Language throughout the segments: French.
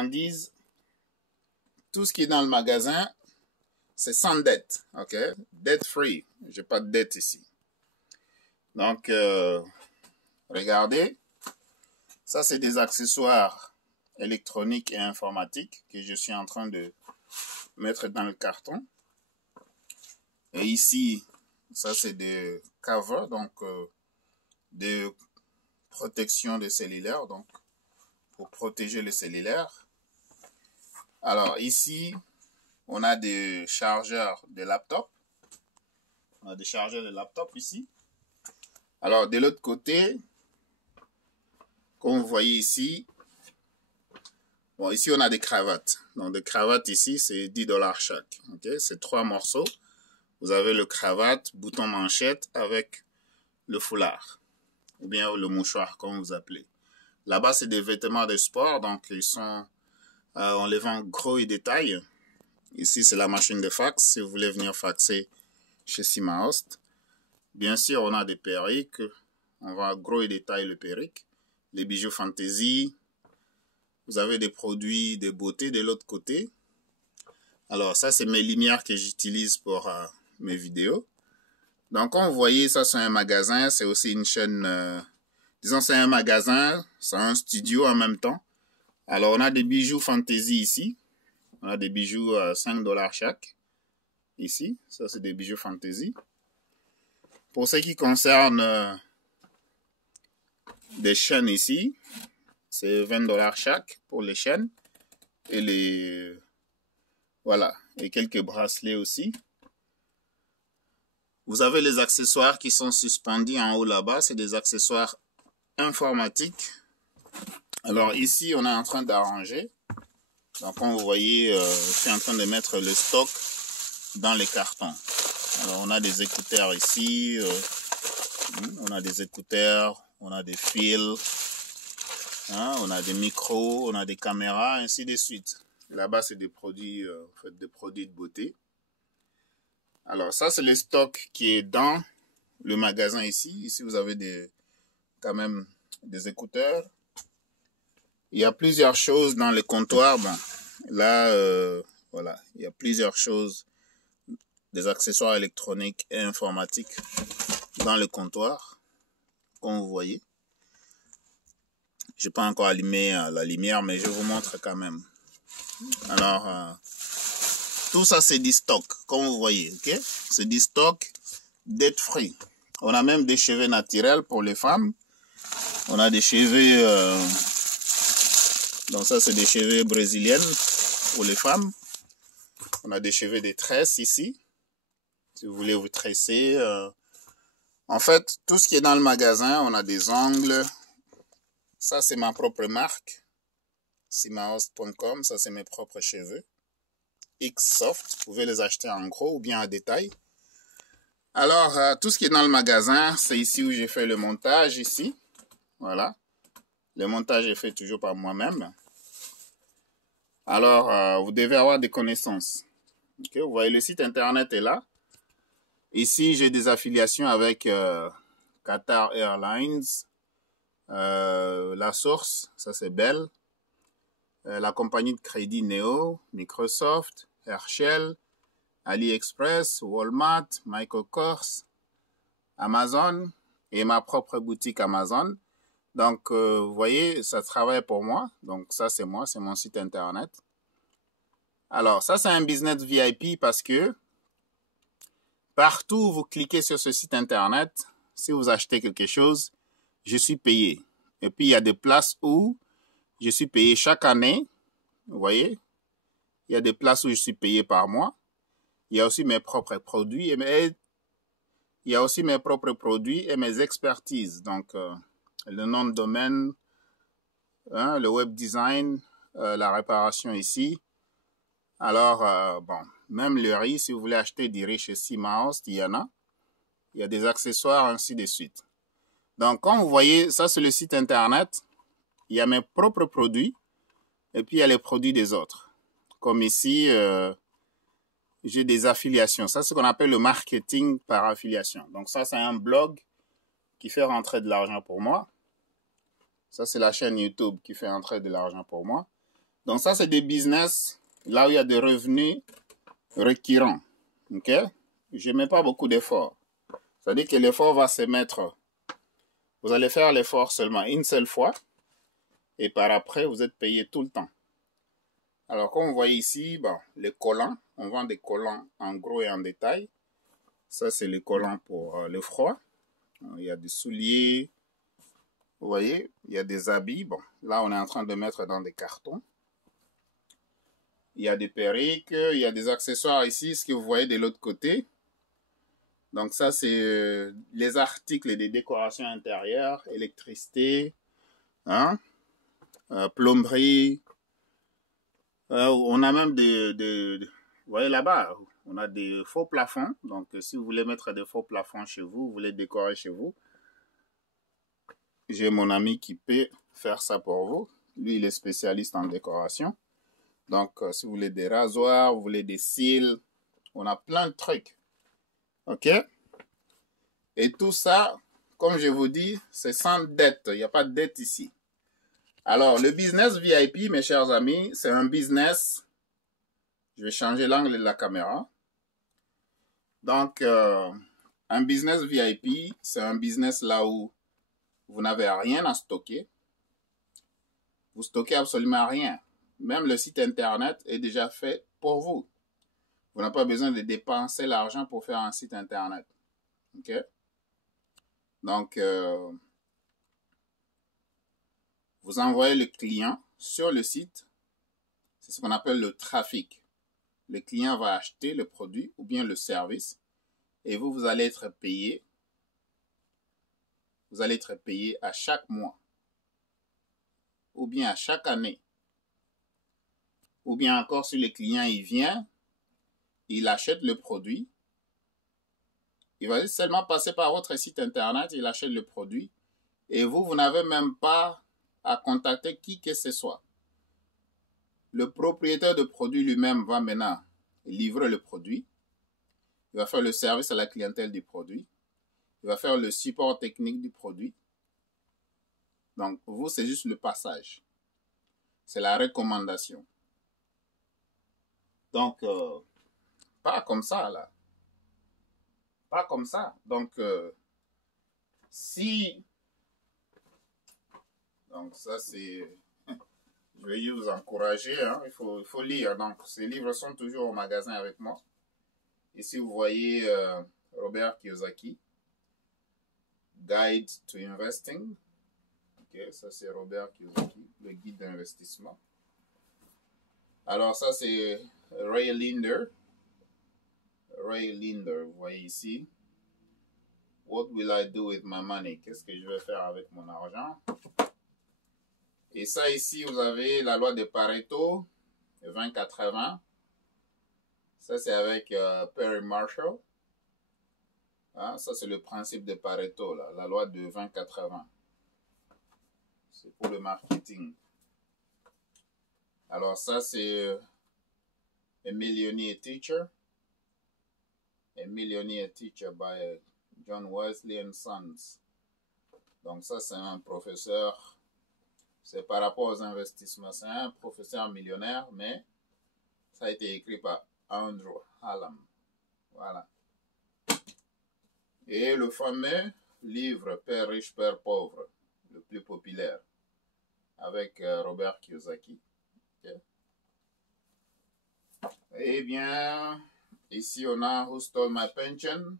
Disent tout ce qui est dans le magasin, c'est sans dette, ok? Debt free, j'ai pas de dette ici. Donc, regardez, ça c'est des accessoires électroniques et informatiques que je suis en train de mettre dans le carton. Et ici, ça c'est des covers, donc de protection des cellulaires, donc pour protéger le cellulaire. Alors ici, on a des chargeurs de laptop. On a des chargeurs de laptop ici. Alors de l'autre côté, comme vous voyez ici, bon, ici on a des cravates. Donc des cravates ici, c'est 10 $ chaque. Okay? C'est 3 morceaux. Vous avez le cravate, bouton manchette avec le foulard. Ou bien le mouchoir, comme vous appelez. Là-bas, c'est des vêtements de sport. Donc ils sont... on les vend gros et détail. Ici, c'est la machine de fax. Si vous voulez venir faxer chez Simahost. Bien sûr, on a des perruques. On vend gros et détail le perruque. Les bijoux fantasy. Vous avez des produits de beauté de l'autre côté. Alors, ça, c'est mes lumières que j'utilise pour mes vidéos. Donc, comme vous voyez, ça, c'est un magasin. C'est aussi une chaîne... disons, c'est un magasin. C'est un studio en même temps. Alors, on a des bijoux fantasy ici. On a des bijoux à 5 $ chaque. Ici, ça c'est des bijoux fantasy. Pour ce qui concerne des chaînes ici, c'est 20 $ chaque pour les chaînes. Et les... voilà. Et quelques bracelets aussi. Vous avez les accessoires qui sont suspendus en haut là-bas. C'est des accessoires informatiques. Alors ici, on est en train d'arranger. Donc, comme vous voyez, je suis en train de mettre le stock dans les cartons. Alors, on a des écouteurs ici. On a des écouteurs. On a des fils. On a des micros. On a des caméras, ainsi de suite. Là-bas, c'est des produits, en fait, des produits de beauté. Alors, ça, c'est le stock qui est dans le magasin ici. Ici, vous avez quand même des écouteurs. Il y a plusieurs choses dans le comptoir. Bon, là, voilà, il y a plusieurs choses, des accessoires électroniques et informatiques dans le comptoir, comme vous voyez. Je n'ai pas encore allumé la lumière, mais je vous montre quand même. Alors, tout ça, c'est du stock, comme vous voyez, ok? C'est du stock debt free. On a même des cheveux naturels pour les femmes. On a des cheveux... donc ça, c'est des cheveux brésiliennes pour les femmes. On a des cheveux de tresse ici. Si vous voulez vous tresser. En fait, tout ce qui est dans le magasin, on a des ongles. Ça, c'est ma propre marque. Simahost.com, ça, c'est mes propres cheveux. X-Soft, vous pouvez les acheter en gros ou bien en détail. Alors, tout ce qui est dans le magasin, c'est ici où j'ai fait le montage, ici. Voilà. Le montage est fait toujours par moi-même. Alors, vous devez avoir des connaissances. Okay, vous voyez, le site internet est là. Ici, j'ai des affiliations avec Qatar Airlines, La Source, ça c'est Bell, la compagnie de crédit Neo, Microsoft, Herschel, AliExpress, Walmart, Michael Kors, Amazon et ma propre boutique Amazon. Donc, vous voyez, ça travaille pour moi. Donc, ça c'est moi, c'est mon site internet. Alors, ça c'est un business VIP parce que partout où vous cliquez sur ce site internet, si vous achetez quelque chose, je suis payé. Et puis, il y a des places où je suis payé chaque année. Vous voyez? Il y a des places où je suis payé par mois. Il y a aussi mes propres produits et mes expertises. Donc, le nom de domaine, le web design, la réparation ici. Alors, bon, même le riz, si vous voulez acheter du riz chez Simahost, il y en a. Il y a des accessoires, ainsi de suite. Donc, comme vous voyez, ça c'est le site internet. Il y a mes propres produits et puis il y a les produits des autres. Comme ici, j'ai des affiliations. Ça, c'est ce qu'on appelle le marketing par affiliation. Donc, ça, c'est un blog qui fait rentrer de l'argent pour moi. Ça, c'est la chaîne YouTube qui fait rentrer de l'argent pour moi. Donc ça, c'est des business là où il y a des revenus récurrents. Ok? Je ne mets pas beaucoup d'efforts. C'est-à-dire que l'effort va se mettre. Vous allez faire l'effort seulement une seule fois. Et par après, vous êtes payé tout le temps. Alors, comme vous voyez ici, bon, les collants. On vend des collants en gros et en détail. Ça, c'est les collants pour le froid. Il y a des souliers. Vous voyez, il y a des habits. Bon, là, on est en train de mettre dans des cartons. Il y a des perruques, il y a des accessoires ici, ce que vous voyez de l'autre côté. Donc ça, c'est les articles des décorations intérieures, électricité, hein, plomberie. On a même vous voyez là-bas, on a des faux plafonds. Donc si vous voulez mettre des faux plafonds chez vous, vous voulez décorer chez vous, j'ai mon ami qui peut faire ça pour vous. Lui, il est spécialiste en décoration. Donc, si vous voulez des rasoirs, vous voulez des cils, on a plein de trucs. OK? Et tout ça, comme je vous dis, c'est sans dette. Il n'y a pas de dette ici. Alors, le business VIP, mes chers amis, c'est un business. Je vais changer l'angle de la caméra. Donc, un business VIP, c'est un business là où vous n'avez rien à stocker. Vous stockez absolument rien. Même le site internet est déjà fait pour vous. Vous n'avez pas besoin de dépenser l'argent pour faire un site internet. OK? Donc, vous envoyez le client sur le site. C'est ce qu'on appelle le trafic. Le client va acheter le produit ou bien le service et vous allez être payé. Vous allez être payé à chaque mois ou bien à chaque année. Ou bien encore, si le client il vient, il achète le produit. Il va seulement passer par votre site internet, il achète le produit. Et vous n'avez même pas à contacter qui que ce soit. Le propriétaire de produit lui-même va maintenant livrer le produit. Il va faire le service à la clientèle du produit. Il va faire le support technique du produit. Donc, vous, c'est juste le passage. C'est la recommandation. Donc, pas comme ça, là. Pas comme ça. Donc, si... Donc, ça, c'est... Je vais vous encourager, hein. Il faut lire. Donc, ces livres sont toujours au magasin avec moi. Ici, vous voyez Robert Kiyosaki, Guide to Investing. Okay, ça, c'est Robert Kiyosaki, le guide d'investissement. Alors, ça, c'est Ray Linder. Ray Linder, vous voyez ici. What will I do with my money? Qu'est-ce que je vais faire avec mon argent? Et ça, ici, vous avez la loi de Pareto, 20-80. Ça, c'est avec Perry Marshall. Hein, ça, c'est le principe de Pareto, là, la loi de 20-80. C'est pour le marketing. Alors, ça, c'est A Millionaire Teacher. A Millionaire Teacher by John Wesley and Sons. Donc, ça, c'est un professeur. C'est par rapport aux investissements. C'est un professeur millionnaire, mais ça a été écrit par Andrew Hallam. Voilà. Et le fameux livre Père riche, Père pauvre, le plus populaire, avec Robert Kiyosaki. Okay. Eh bien, ici on a Who Stole My Pension,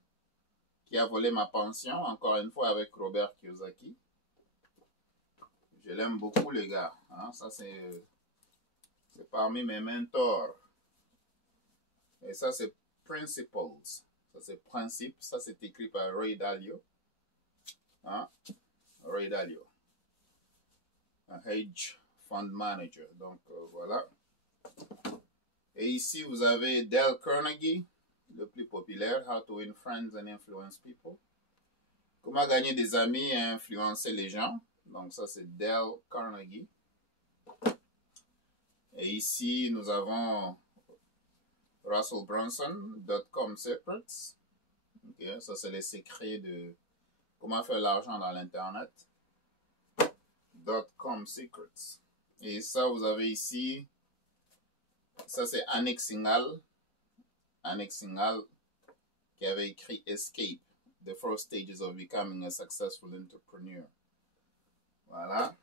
qui a volé ma pension, encore une fois avec Robert Kiyosaki. Je l'aime beaucoup, les gars. Hein? Ça, c'est parmi mes mentors. Et ça, c'est Principles. Ça, c'est Principe. Ça, c'est écrit par Ray Dalio. Hein? Ray Dalio. Un hedge fund manager. Donc, voilà. Et ici, vous avez Dale Carnegie, le plus populaire, How to Win Friends and Influence People. Comment gagner des amis et influencer les gens. Donc, ça, c'est Dale Carnegie. Et ici, nous avons Russell Brunson, .com Secrets. Okay, ça, c'est les secrets de comment faire l'argent dans l'Internet. .com Secrets. Et ça, vous avez ici Ça, c'est Anik Singhal. Anik Singhal qui avait écrit Escape, The Four Stages of Becoming a Successful Entrepreneur. Voilà.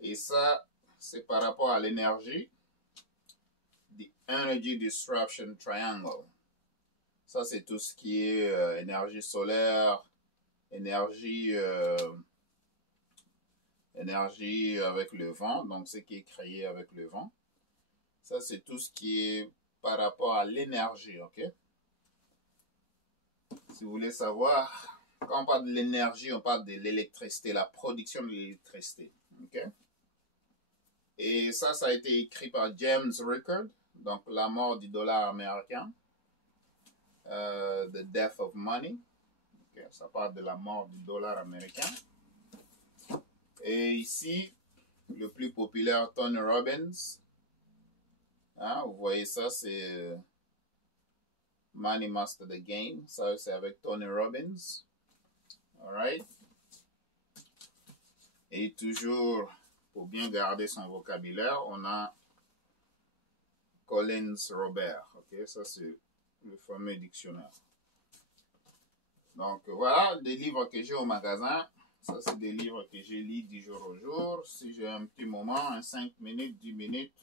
Et ça, c'est par rapport à l'énergie. The Energy Disruption Triangle. Ça, c'est tout ce qui est énergie solaire, énergie avec le vent, donc ce qui est créé avec le vent. Ça, c'est tout ce qui est par rapport à l'énergie, ok? Si vous voulez savoir, quand on parle de l'énergie, on parle de l'électricité, la production de l'électricité, ok? Et ça a été écrit par James Ricard, donc La mort du dollar américain, The Death of Money. Okay, ça parle de la mort du dollar américain. Et ici, le plus populaire, Tony Robbins. Hein, vous voyez ça, c'est Money Master the Game. Ça, c'est avec Tony Robbins. Alright. Et toujours, pour bien garder son vocabulaire, on a Collins Robert. Ok, ça, c'est le fameux dictionnaire. Donc, voilà, des livres que j'ai au magasin. Ça, c'est des livres que je lis du jour au jour. Si j'ai un petit moment, 5 minutes, 10 minutes,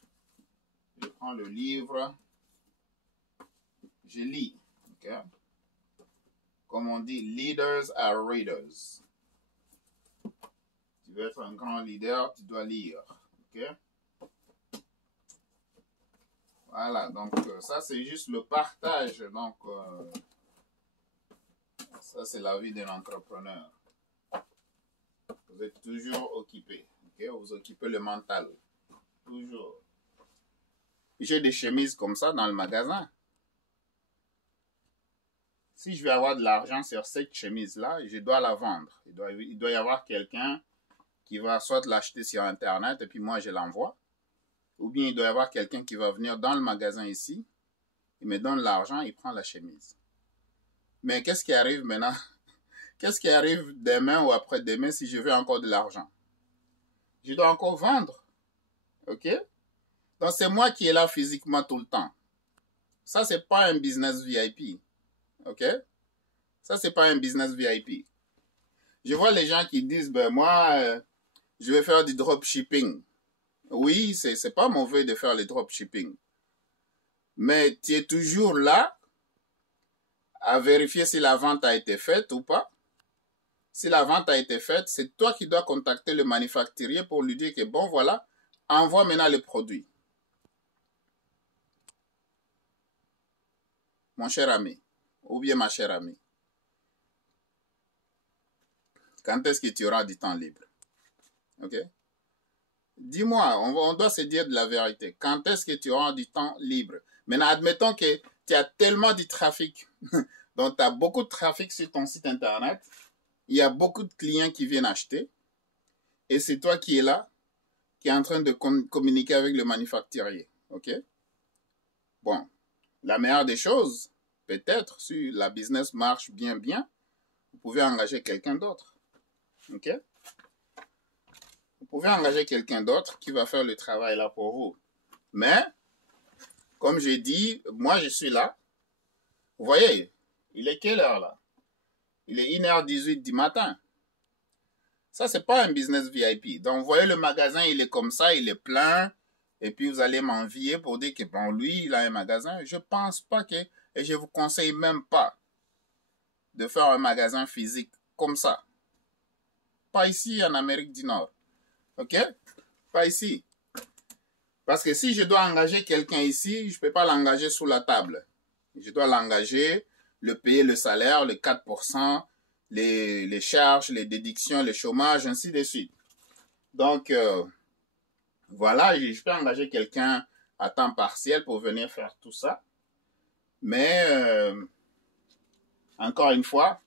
je prends le livre, je lis. Okay? Comme on dit, leaders are readers. Tu veux être un grand leader, tu dois lire. Okay? Voilà, donc ça, c'est juste le partage. Donc, ça, c'est la vie d'un entrepreneur. Vous êtes toujours occupé. Okay? Vous occupez le mental. Toujours. J'ai des chemises comme ça dans le magasin. Si je vais avoir de l'argent sur cette chemise-là, je dois la vendre. Il doit y avoir quelqu'un qui va soit l'acheter sur Internet et puis moi, je l'envoie. Ou bien il doit y avoir quelqu'un qui va venir dans le magasin ici, il me donne l'argent, il prend la chemise. Mais qu'est-ce qui arrive maintenant? Qu'est-ce qui arrive demain ou après-demain si je veux encore de l'argent? Je dois encore vendre. OK? Donc, c'est moi qui est là physiquement tout le temps. Ça, c'est pas un business VIP. OK? Ça, c'est pas un business VIP. Je vois les gens qui disent, ben moi, je vais faire du dropshipping. Oui, c'est pas mauvais de faire le dropshipping. Mais tu es toujours là à vérifier si la vente a été faite ou pas. Si la vente a été faite, c'est toi qui dois contacter le manufacturier pour lui dire que bon, voilà, envoie maintenant le produit. Mon cher ami, ou bien ma chère amie, quand est-ce que tu auras du temps libre? Ok? Dis-moi, on doit se dire de la vérité. Quand est-ce que tu auras du temps libre? Maintenant, admettons que tu as tellement de trafic, donc tu as beaucoup de trafic sur ton site internet, il y a beaucoup de clients qui viennent acheter, et c'est toi qui es là, qui est en train de communiquer avec le manufacturier. Ok? Bon, la meilleure des choses, peut-être, si la business marche bien, vous pouvez engager quelqu'un d'autre. Ok? Vous pouvez engager quelqu'un d'autre qui va faire le travail là pour vous. Mais, comme j'ai dit, moi je suis là. Vous voyez, il est quelle heure là? Il est 1h18 du matin. Ça, c'est pas un business VIP. Donc, vous voyez, le magasin, il est comme ça, il est plein. Et puis, vous allez m'envier pour dire que, bon, lui, il a un magasin. Je pense pas que, et je vous conseille même pas de faire un magasin physique comme ça. Pas ici, en Amérique du Nord. OK? Pas ici. Parce que si je dois engager quelqu'un ici, je ne peux pas l'engager sous la table. Je dois l'engager, le payer le salaire, le 4%, les charges, les déductions, le chômage, ainsi de suite. Donc, voilà, je peux engager quelqu'un à temps partiel pour venir faire tout ça. Mais, encore une fois,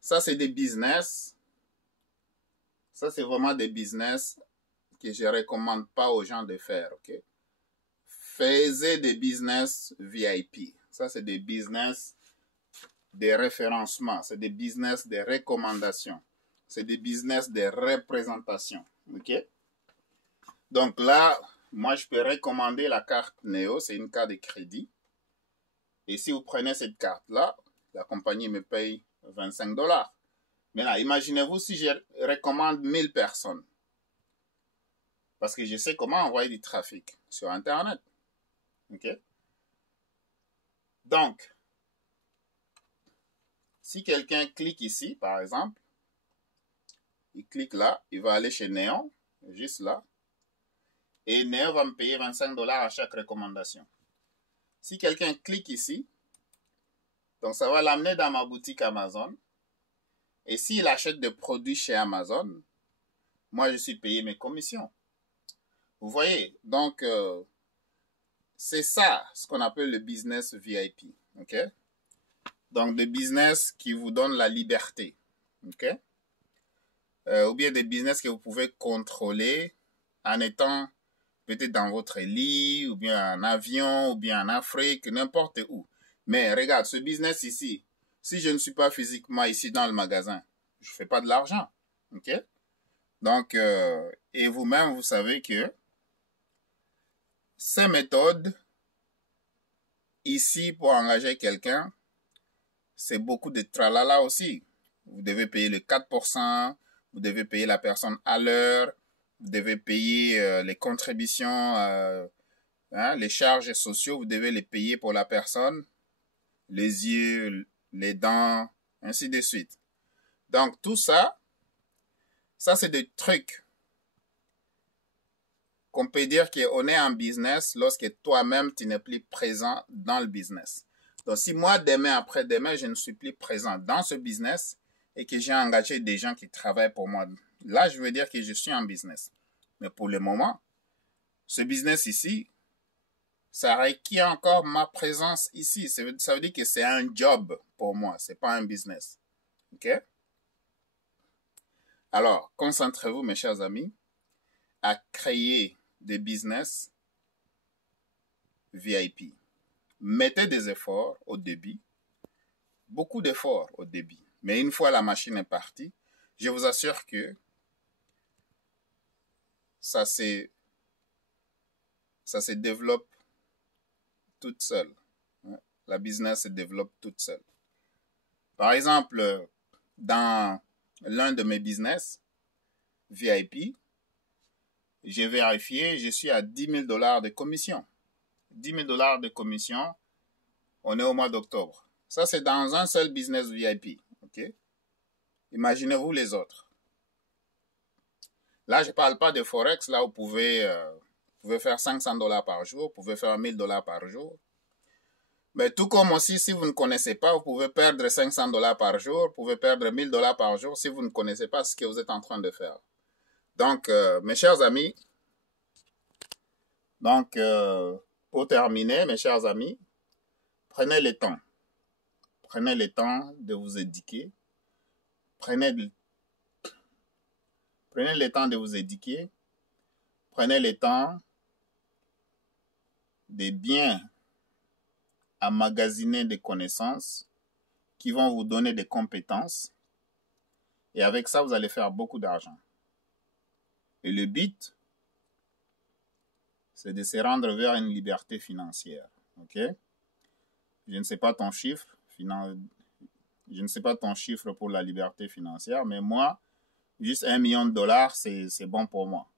ça c'est des business. Ça c'est vraiment des business que je ne recommande pas aux gens de faire. Okay? Faisez des business VIP. Ça c'est des business de référencement. C'est des business de recommandation. C'est des business de représentation. OK? Donc là, moi, je peux recommander la carte Néo, c'est une carte de crédit. Et si vous prenez cette carte-là, la compagnie me paye 25 $. Mais là, imaginez-vous si je recommande 1000 personnes. Parce que je sais comment envoyer du trafic sur Internet. OK? Donc, si quelqu'un clique ici, par exemple, il clique là, il va aller chez Néon, juste là, et Néon va me payer 25 $ à chaque recommandation. Si quelqu'un clique ici, donc ça va l'amener dans ma boutique Amazon, et s'il achète des produits chez Amazon, moi je suis payé mes commissions. Vous voyez, donc c'est ça ce qu'on appelle le business VIP, ok? Donc des business qui vous donnent la liberté, ok? Ou bien des business que vous pouvez contrôler en étant peut-être dans votre lit, ou bien en avion, ou bien en Afrique, n'importe où. Mais regarde, ce business ici, si je ne suis pas physiquement ici dans le magasin, je ne fais pas de l'argent, ok? Donc, et vous-même, vous savez que ces méthodes, ici, pour engager quelqu'un, c'est beaucoup de tralala aussi. Vous devez payer le 4%, vous devez payer la personne à l'heure, vous devez payer les contributions, les charges sociaux, vous devez les payer pour la personne, les yeux, les dents, ainsi de suite. Donc, tout ça, ça c'est des trucs qu'on peut dire qu'on est en business lorsque toi-même, tu n'es plus présent dans le business. Donc, si moi, demain, après-demain, je ne suis plus présent dans ce business et que j'ai engagé des gens qui travaillent pour moi, là, je veux dire que je suis en business. Mais pour le moment, ce business ici, ça requiert encore ma présence ici. Ça veut dire que c'est un job pour moi, ce n'est pas un business. OK? Alors, concentrez-vous, mes chers amis, à créer des business VIP. Mettez des efforts au début, beaucoup d'efforts au début. Mais une fois la machine est partie, je vous assure que ça se développe toute seule. La business se développe toute seule. Par exemple, dans l'un de mes business VIP, j'ai vérifié, je suis à 10 000 $ de commission. 10 000 $ de commission, on est au mois d'octobre. Ça, c'est dans un seul business VIP. Okay? Imaginez-vous les autres. Là, je ne parle pas de Forex. Là, vous pouvez faire 500 $ par jour, vous pouvez faire 1000 $ par jour. Mais tout comme aussi, si vous ne connaissez pas, vous pouvez perdre 500 $ par jour, vous pouvez perdre 1000 $ par jour si vous ne connaissez pas ce que vous êtes en train de faire. Donc, mes chers amis, pour terminer, mes chers amis, prenez le temps. Prenez le temps de vous éduquer. Prenez le temps de vous éduquer. Prenez le temps de bien emmagasiner des connaissances qui vont vous donner des compétences. Et avec ça, vous allez faire beaucoup d'argent. Et le but, c'est de se rendre vers une liberté financière. OK? Je ne sais pas ton chiffre. Je ne sais pas ton chiffre pour la liberté financière, mais moi, juste 1 million de dollars, c'est bon pour moi.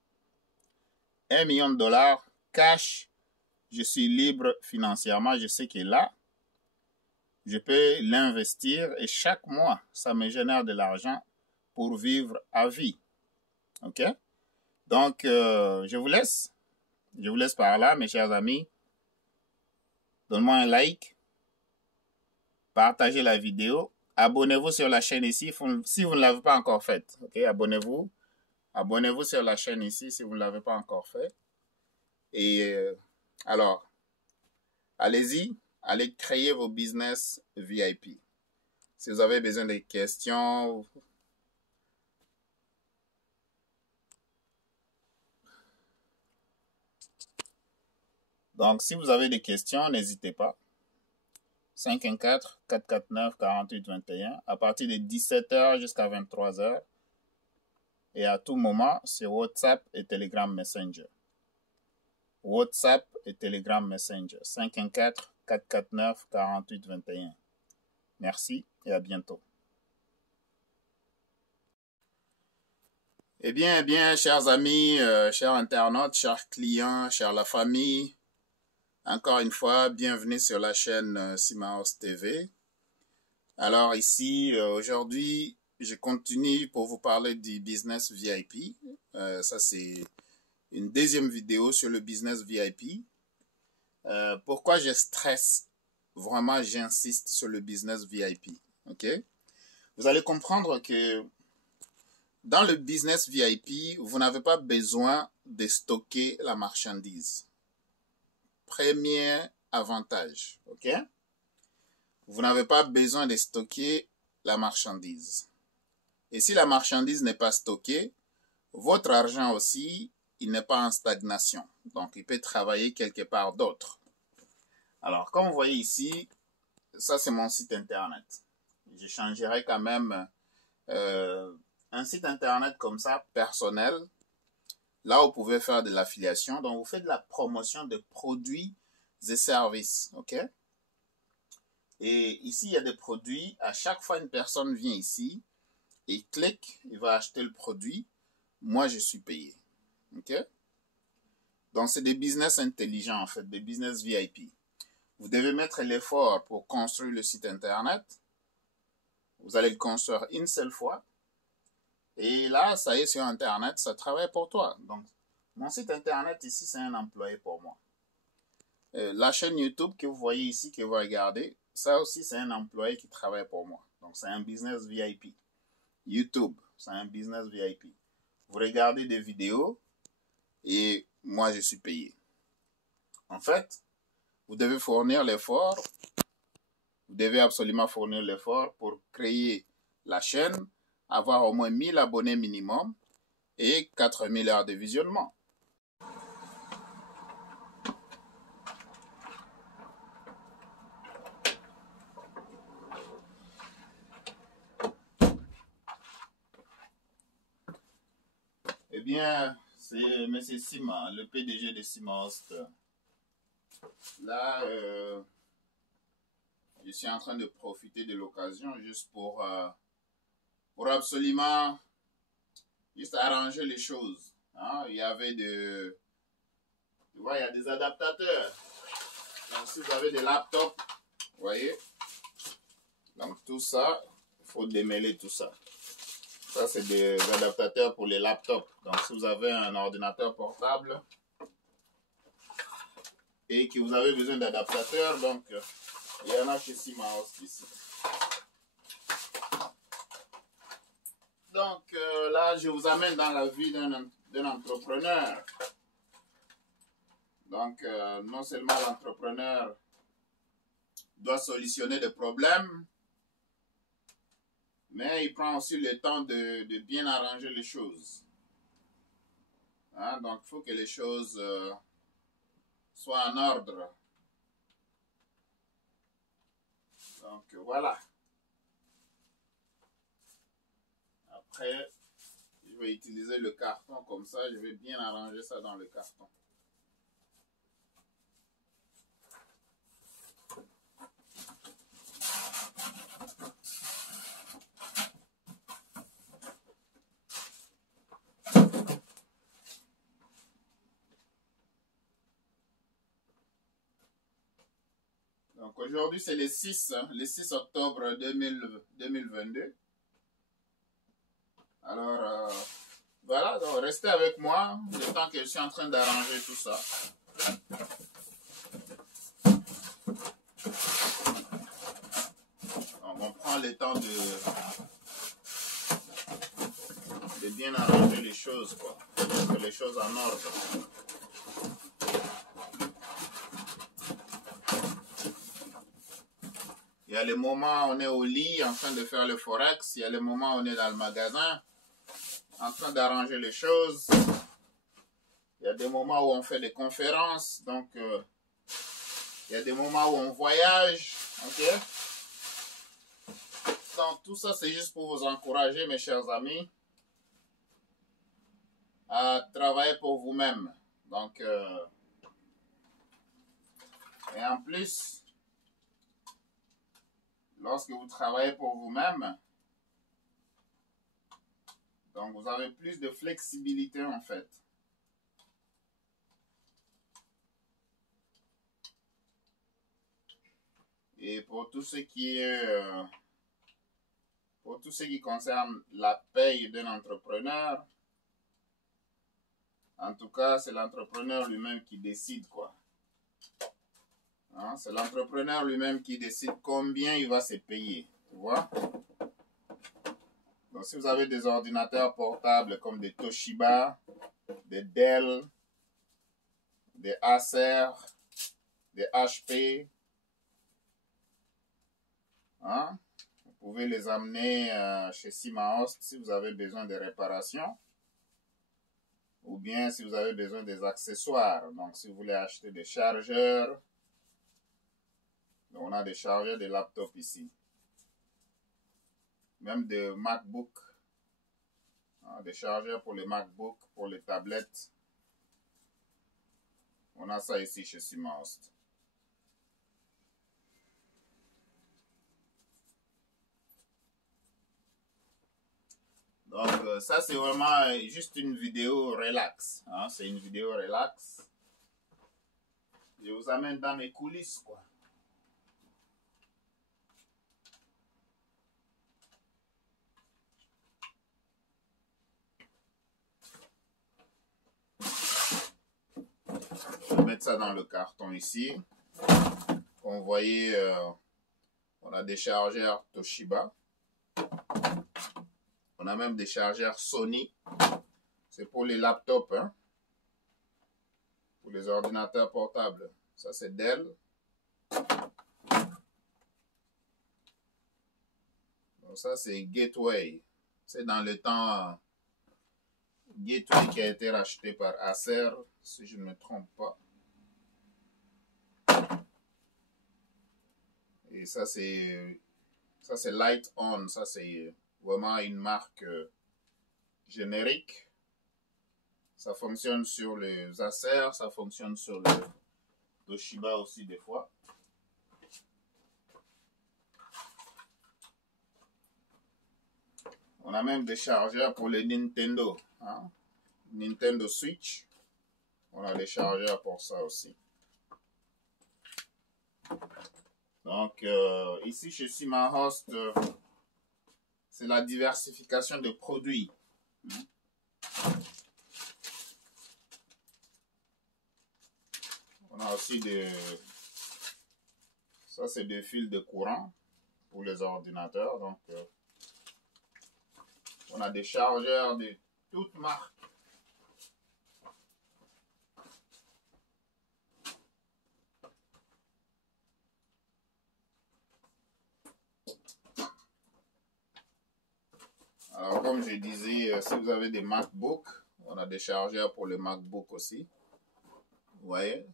1 million de dollars, cash, je suis libre financièrement. Je sais que là, je peux l'investir et chaque mois, ça me génère de l'argent pour vivre à vie. OK? Donc, je vous laisse. Je vous laisse par là, mes chers amis. Donne-moi un like. Partagez la vidéo. Abonnez-vous sur la chaîne ici si vous ne l'avez pas encore fait. OK? Abonnez-vous. Abonnez-vous sur la chaîne ici si vous ne l'avez pas encore fait. Et alors, allez-y. Allez créer vos business VIP. Si vous avez besoin de questions, donc si vous avez des questions, n'hésitez pas. 514-449-4821 à partir de 17h jusqu'à 23h et à tout moment sur WhatsApp et Telegram Messenger. WhatsApp et Telegram Messenger. 514-449-4821. Merci et à bientôt. Eh bien, chers amis, chers internautes, chers clients, chers la famille, encore une fois, bienvenue sur la chaîne Simaos TV. Alors ici, aujourd'hui, je continue pour vous parler du business VIP. Ça, c'est une deuxième vidéo sur le business VIP. Pourquoi je stresse? Vraiment, j'insiste sur le business VIP. Ok? Vous allez comprendre que dans le business VIP, vous n'avez pas besoin de stocker la marchandise. Premier avantage. Ok? Vous n'avez pas besoin de stocker la marchandise. Et si la marchandise n'est pas stockée, votre argent aussi, il n'est pas en stagnation. Donc, il peut travailler quelque part d'autre. Alors, comme vous voyez ici, ça c'est mon site internet. Je changerai quand même un site internet comme ça, personnel. Là, vous pouvez faire de l'affiliation. Donc, vous faites de la promotion de produits et services. OK? Et ici, il y a des produits. À chaque fois, une personne vient ici, il clique, il va acheter le produit. Moi, je suis payé. OK? Donc, c'est des business intelligents, en fait, des business VIP. Vous devez mettre l'effort pour construire le site internet. Vous allez le construire une seule fois. Et là, ça y est, sur internet, ça travaille pour toi. Donc, mon site internet ici, c'est un employé pour moi. La chaîne YouTube que vous voyez ici, que vous regardez, ça aussi, c'est un employé qui travaille pour moi. Donc, c'est un business VIP. YouTube, c'est un business VIP. Vous regardez des vidéos et moi, je suis payé. En fait, vous devez fournir l'effort. Vous devez absolument fournir l'effort pour créer la chaîne, avoir au moins 1000 abonnés minimum et 4000 heures de visionnement. Eh bien, c'est M. Sima, le PDG de Simahost. Là, je suis en train de profiter de l'occasion juste pour absolument juste arranger les choses. Hein? Il y avait tu vois, il y a des adaptateurs. Donc, si vous avez des laptops, vous voyez, donc tout ça, il faut démêler tout ça. Ça, c'est des adaptateurs pour les laptops. Donc, si vous avez un ordinateur portable et que vous avez besoin d'adaptateurs, donc, il y en a chez Simahost ici. Donc, là, je vous amène dans la vie d'un entrepreneur. Donc, non seulement l'entrepreneur doit solutionner des problèmes, mais il prend aussi le temps de bien arranger les choses. Hein? Donc, il faut que les choses soient en ordre. Donc, voilà. Après, je vais utiliser le carton comme ça. Je vais bien arranger ça dans le carton. Donc aujourd'hui, c'est le 6 octobre 2022. Alors, voilà, donc restez avec moi le temps que je suis en train d'arranger tout ça. Donc, on prend le temps de bien arranger les choses, quoi. Mettre les choses en ordre. Il y a les moments où on est au lit en train de faire le forex. Il y a les moments où on est dans le magasin en train d'arranger les choses. Il y a des moments où on fait des conférences. Donc, il y a des moments où on voyage. Ok? Donc, tout ça, c'est juste pour vous encourager, mes chers amis, à travailler pour vous-même. Donc, Et en plus, lorsque vous travaillez pour vous-même, donc vous avez plus de flexibilité en fait. Et pour tout ce qui est, pour tout ce qui concerne la paye d'un entrepreneur, en tout cas, c'est l'entrepreneur lui-même qui décide quoi. Hein, c'est l'entrepreneur lui-même qui décide combien il va se payer, tu vois. Donc, si vous avez des ordinateurs portables comme des Toshiba, des Dell, des Acer, des HP, hein, vous pouvez les amener chez Simahost si vous avez besoin de réparations ou bien si vous avez besoin des accessoires. Donc, si vous voulez acheter des chargeurs, on a des chargeurs de laptop ici. Même de MacBook. Hein, des chargeurs pour les MacBook, pour les tablettes. On a ça ici chez Simahost. Donc, ça, c'est vraiment juste une vidéo relax. Hein? C'est une vidéo relax. Je vous amène dans mes coulisses, quoi. Je vais mettre ça dans le carton ici. Comme vous voyez, on a des chargeurs Toshiba. On a même des chargeurs Sony. C'est pour les laptops, hein? Pour les ordinateurs portables. Ça, c'est Dell. Donc, ça, c'est Gateway. C'est dans le temps Gateway qui a été racheté par Acer, si je ne me trompe pas. Et ça, c'est Light On. Ça, c'est vraiment une marque générique. Ça fonctionne sur les Acer, ça fonctionne sur le Toshiba aussi des fois. On a même des chargeurs pour les Nintendo. Hein? Nintendo Switch. On a des chargeurs pour ça aussi. Donc, ici chez Simahost, c'est la diversification de produits. On a aussi des... Ça, c'est des fils de courant pour les ordinateurs. Donc, on a des chargeurs de toutes marques. Alors, comme je disais, si vous avez des MacBook, on a des chargeurs pour les MacBook aussi. Vous voyez?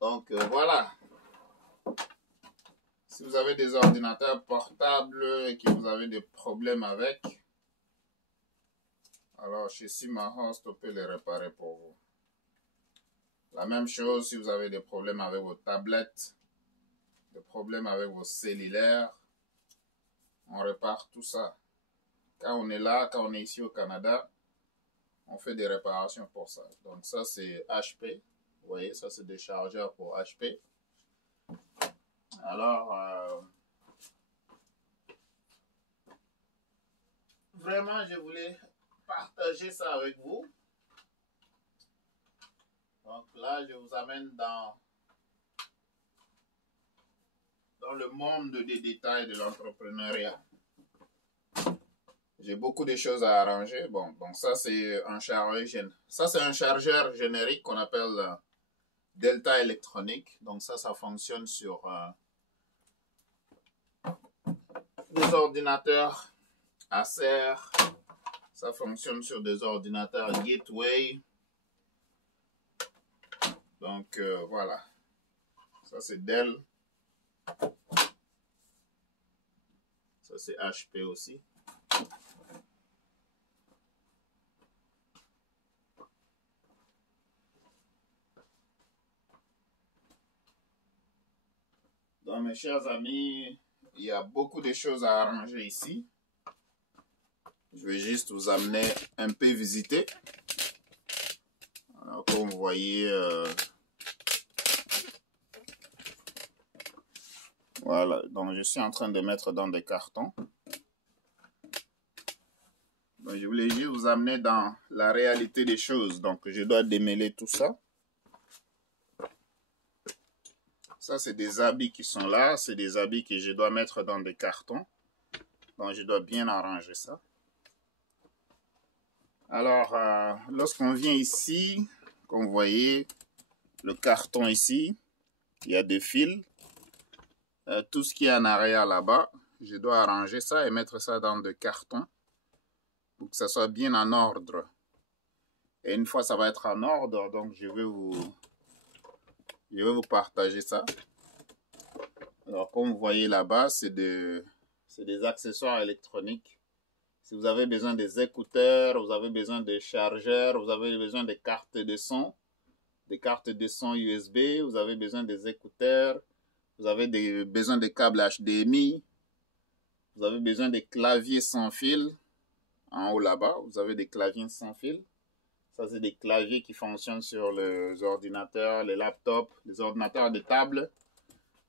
Donc, voilà. Si vous avez des ordinateurs portables et que vous avez des problèmes avec, alors chez Simahost, on peut les réparer pour vous. La même chose si vous avez des problèmes avec vos tablettes, des problèmes avec vos cellulaires, on répare tout ça. Quand on est là, quand on est ici au Canada, on fait des réparations pour ça. Donc ça c'est HP, vous voyez, ça c'est des chargeurs pour HP. Alors, vraiment je voulais partager ça avec vous. Donc là, je vous amène dans le monde des détails de l'entrepreneuriat. J'ai beaucoup de choses à arranger. Bon, donc ça c'est un chargeur. Ça c'est un chargeur générique qu'on appelle Delta électronique. Donc ça fonctionne sur des ordinateurs Acer. Ça fonctionne sur des ordinateurs Gateway. Donc voilà. Ça c'est Dell. Ça c'est HP aussi. Alors, mes chers amis, il y a beaucoup de choses à arranger ici. Je vais juste vous amener un peu visiter. Alors, comme vous voyez, voilà. Donc, je suis en train de mettre dans des cartons. Donc, je voulais juste vous amener dans la réalité des choses. Donc, je dois démêler tout ça. Ça, c'est des habits qui sont là. C'est des habits que je dois mettre dans des cartons. Donc, je dois bien arranger ça. Alors, lorsqu'on vient ici, comme vous voyez, le carton ici, il y a des fils. Tout ce qui est en arrière là-bas, je dois arranger ça et mettre ça dans des cartons pour que ça soit bien en ordre. Et une fois ça va être en ordre, donc je vais vous partager ça. Alors, comme vous voyez là-bas, c'est des accessoires électroniques. Si vous avez besoin des écouteurs, vous avez besoin des chargeurs, vous avez besoin des cartes de son USB, vous avez besoin des écouteurs, vous avez besoin des câbles HDMI, vous avez besoin des claviers sans fil. En haut là-bas, vous avez des claviers sans fil. Ça, c'est des claviers qui fonctionnent sur les ordinateurs, les laptops, les ordinateurs de table,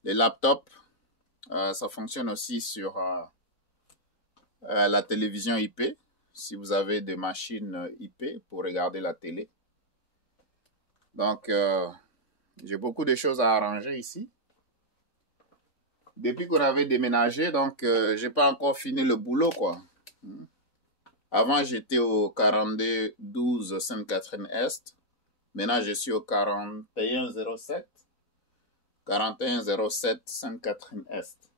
les laptops. Ça fonctionne aussi sur la télévision IP, si vous avez des machines IP pour regarder la télé. Donc, j'ai beaucoup de choses à arranger ici. Depuis qu'on avait déménagé, donc, j'ai pas encore fini le boulot, quoi. Avant, j'étais au 4212 Sainte-Catherine-Est. Maintenant, je suis au 4107. 4107 Sainte-Catherine-Est.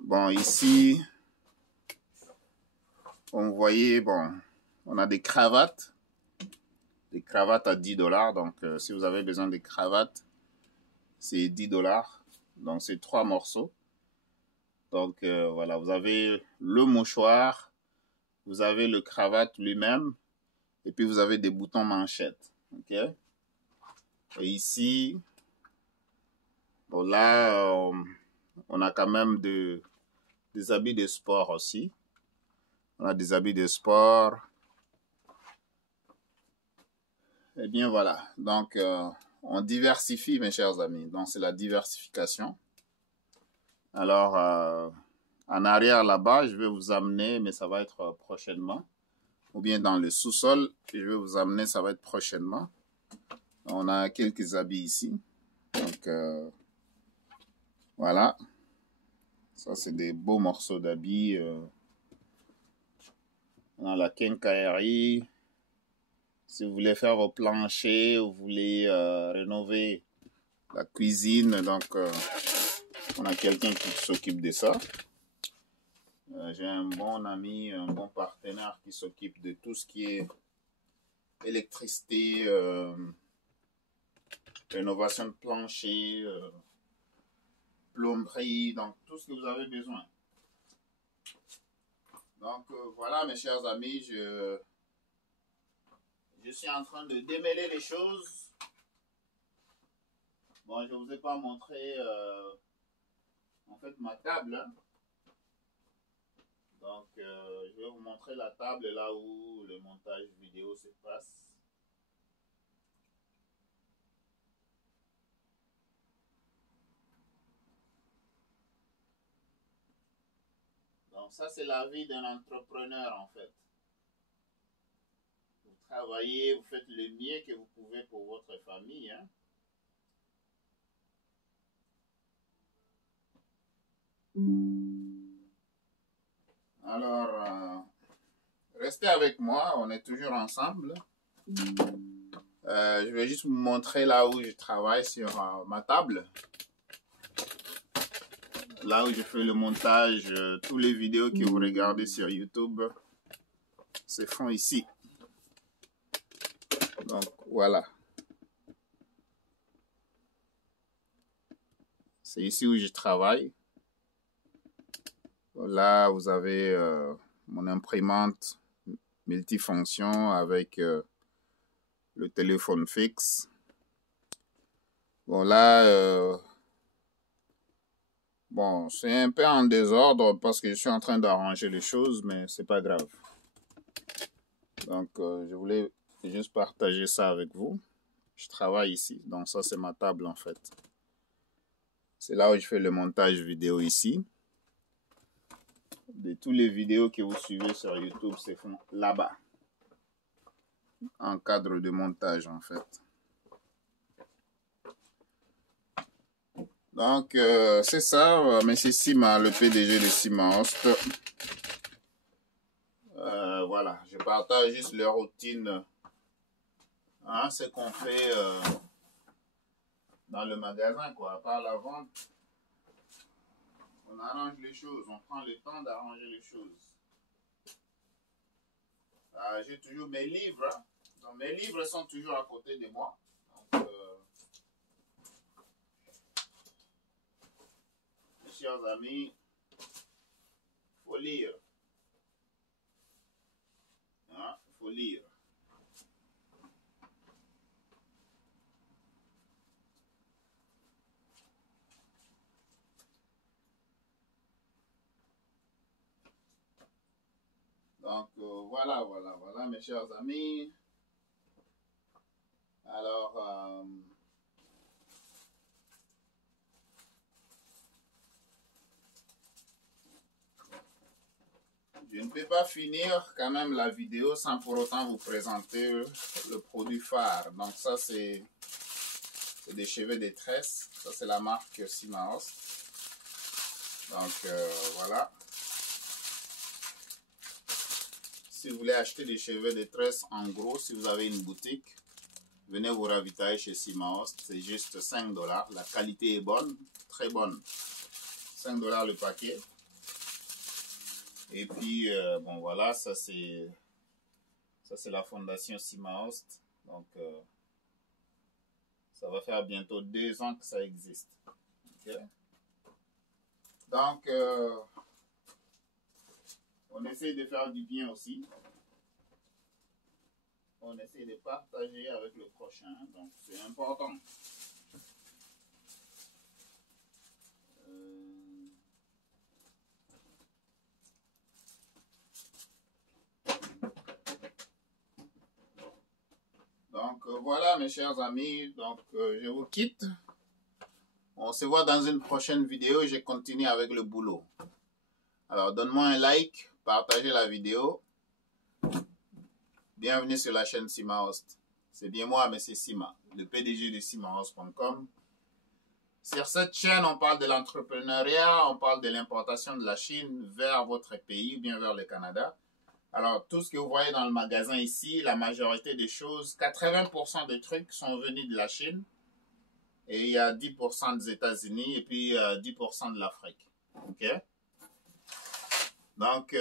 Bon, ici, comme vous voyez, bon, on a des cravates. Des cravates à 10 $. Donc, si vous avez besoin de cravates, c'est 10 $. Donc, c'est 3 morceaux. Donc, voilà, vous avez le mouchoir, vous avez le cravate lui-même, et puis vous avez des boutons manchettes. OK? Et ici, bon, là, on a quand même des habits de sport aussi. On a des habits de sport. Eh bien, voilà. Donc, on diversifie, mes chers amis. Donc, c'est la diversification. Alors, en arrière là-bas, je vais vous amener, mais ça va être prochainement. Ou bien dans le sous-sol, je vais vous amener, ça va être prochainement. On a quelques habits ici. Donc, voilà. Ça, c'est des beaux morceaux d'habits. On a la quincaillerie. Si vous voulez faire vos planchers, vous voulez rénover la cuisine, donc on a quelqu'un qui s'occupe de ça. J'ai un bon ami, un bon partenaire qui s'occupe de tout ce qui est électricité, rénovation de plancher, plomberie, donc tout ce que vous avez besoin. Donc voilà, mes chers amis, je suis en train de démêler les choses. Bon, je ne vous ai pas montré en fait ma table. Hein. Donc, je vais vous montrer la table là où le montage vidéo se passe. Donc, ça, c'est la vie d'un entrepreneur en fait. Vous travaillez, vous faites le mieux que vous pouvez pour votre famille. Hein. Alors, restez avec moi, on est toujours ensemble. Je vais juste vous montrer là où je travaille sur ma table. Là où je fais le montage, tous les vidéos que vous regardez sur YouTube se font ici. Donc, voilà. C'est ici où je travaille. Là, vous avez mon imprimante multifonction avec le téléphone fixe. Bon, là, Bon, c'est un peu en désordre parce que je suis en train d'arranger les choses, mais c'est pas grave. Donc, je voulais juste partager ça avec vous. Je travaille ici, donc ça c'est ma table en fait. C'est là où je fais le montage vidéo ici. De tous les vidéos que vous suivez sur YouTube se font là-bas. En cadre de montage en fait. Donc, c'est ça, M. Sima, le PDG de Sima Host. Voilà, je partage juste leur routine. Hein, ce qu'on fait dans le magasin, quoi. À part la vente, on arrange les choses, on prend le temps d'arranger les choses. J'ai toujours mes livres. Hein. Donc, mes livres sont toujours à côté de moi. Donc, mes chers amis, il faut lire. Hein, il faut lire. Donc, voilà, mes chers amis. Alors, je ne peux pas finir quand même la vidéo sans pour autant vous présenter le produit phare. Donc, ça, c'est des cheveux de tresse. Ça, c'est la marque Sima Host. Donc, voilà. Si vous voulez acheter des cheveux de tresse, en gros, si vous avez une boutique, venez vous ravitailler chez Sima Host. C'est juste 5 $. La qualité est bonne, très bonne. 5 $ le paquet. Et puis, bon, voilà, ça c'est la fondation Sima Host. Donc, ça va faire bientôt 2 ans que ça existe. Okay? Donc, on essaie de faire du bien aussi. On essaie de partager avec le prochain. Donc, c'est important. Donc, voilà, mes chers amis. Donc, je vous quitte. On se voit dans une prochaine vidéo. Je continue avec le boulot. Alors, donne-moi un like, partagez la vidéo. Bienvenue sur la chaîne Sima Host. C'est bien moi, M. Sima, le PDG de simahost.com. Sur cette chaîne, on parle de l'entrepreneuriat, on parle de l'importation de la Chine vers votre pays, bien vers le Canada. Alors, tout ce que vous voyez dans le magasin ici, la majorité des choses, 80% des trucs sont venus de la Chine. Et il y a 10% des États-Unis et puis 10% de l'Afrique. OK? Donc,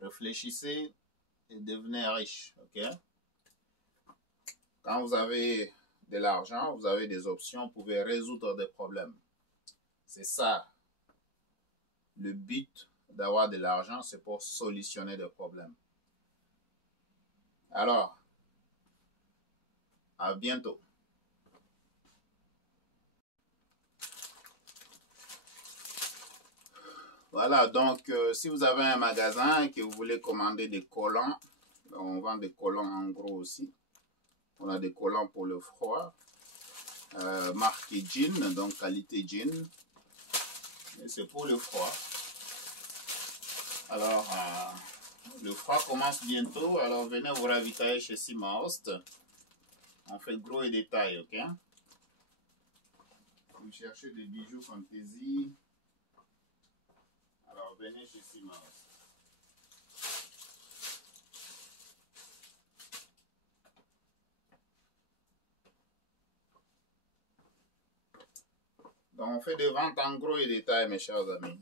réfléchissez et devenez riche. OK? Quand vous avez de l'argent, vous avez des options, vous pouvez résoudre des problèmes. C'est ça. Le but d'avoir de l'argent, c'est pour solutionner des problèmes. Alors, à bientôt. Voilà, donc si vous avez un magasin et que vous voulez commander des collants, on vend des collants en gros aussi. On a des collants pour le froid, marqué jean, donc qualité jean. Et c'est pour le froid. Alors, le froid commence bientôt, alors venez vous ravitailler chez Sima Host. On fait gros et détail, ok? Vous cherchez des bijoux fantaisie, alors venez chez Sima Host. Donc, on fait des ventes en gros et détail, mes chers amis.